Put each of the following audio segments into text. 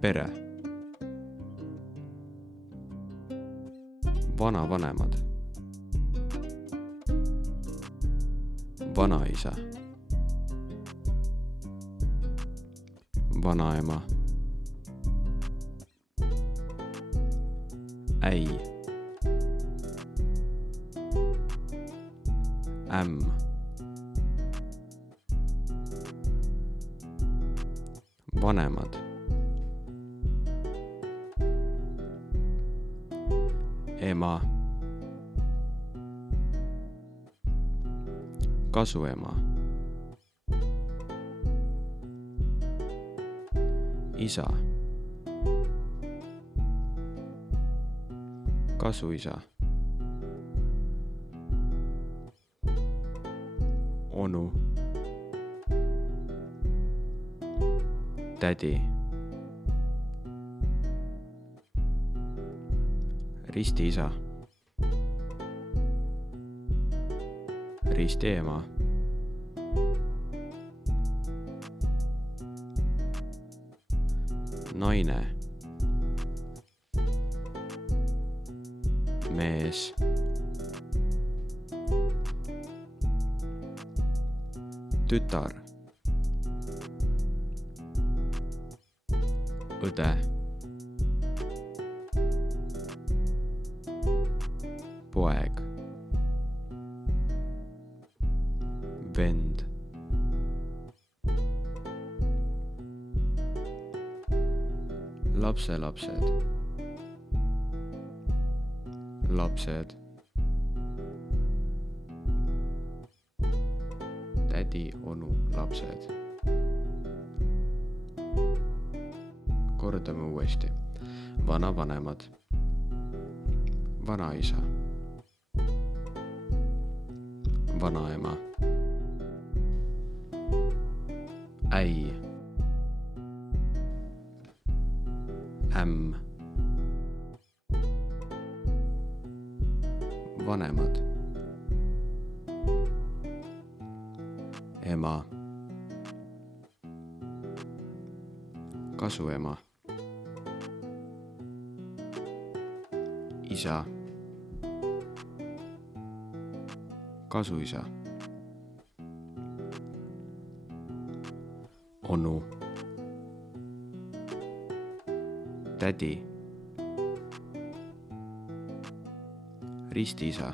pere, vanavanemad, vanaisa, vanaema, äi, ämm, vanemad, ema, kasuema, isa, kasuisa, onu, tädi, ristiisa, ristiema, naine, mees, tütar, õde, poeg, vend, lapselapsed, lapsed, tädi, onu, lapsed. Kordame uuesti. Vanavanemad, vanaisa, vanaema, äi, ämm, vanemad, ema, kasuema, isa, kasuisa, onu, tädi, ristiisa,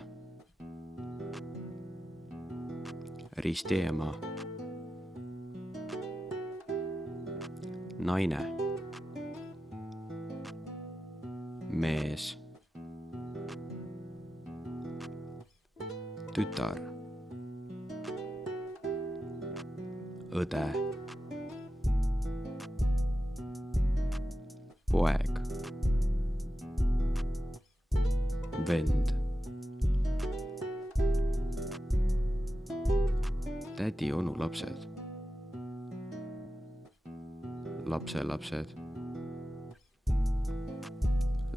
ristiema, naine, mees, tütar, õde, poeg, vend, tädi, onu, lapsed, lapselapsed,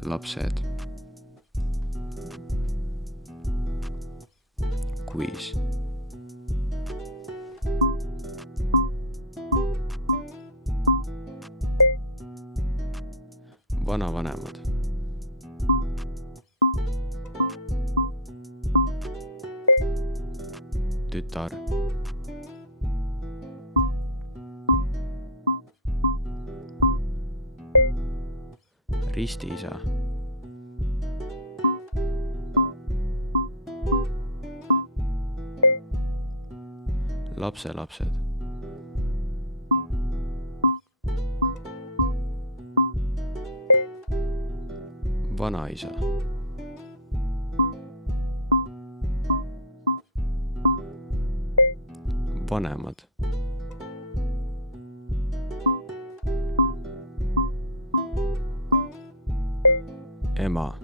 lapsed, kuis, vanavanemad, tütar, ristiisa, lapselapsed, vanaisa, vanemad, ema,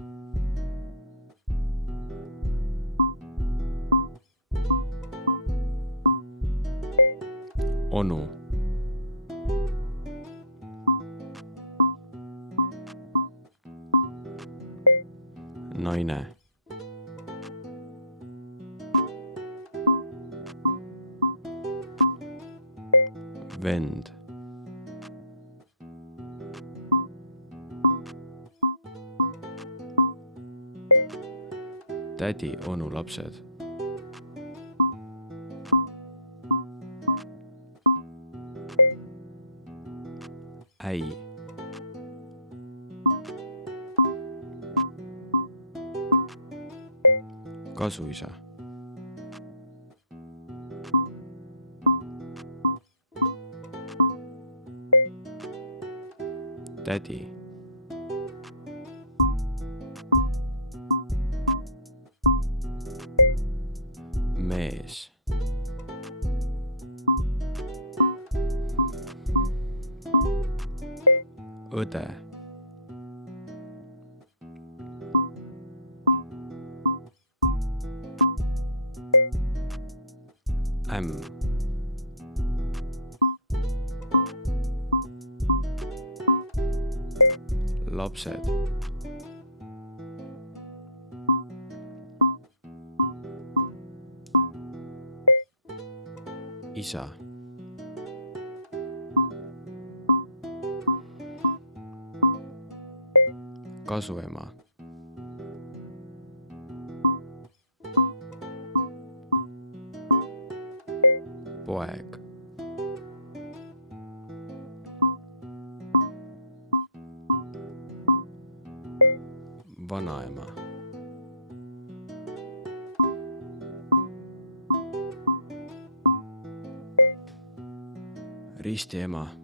onu, naine, vend, tädi, onu lapsed. Äi. Kasuisa. Tädi. Mees. Õde. Ämm. Lapsed. Isa. Kasuema. Poeg. Vanaema. Ristiema.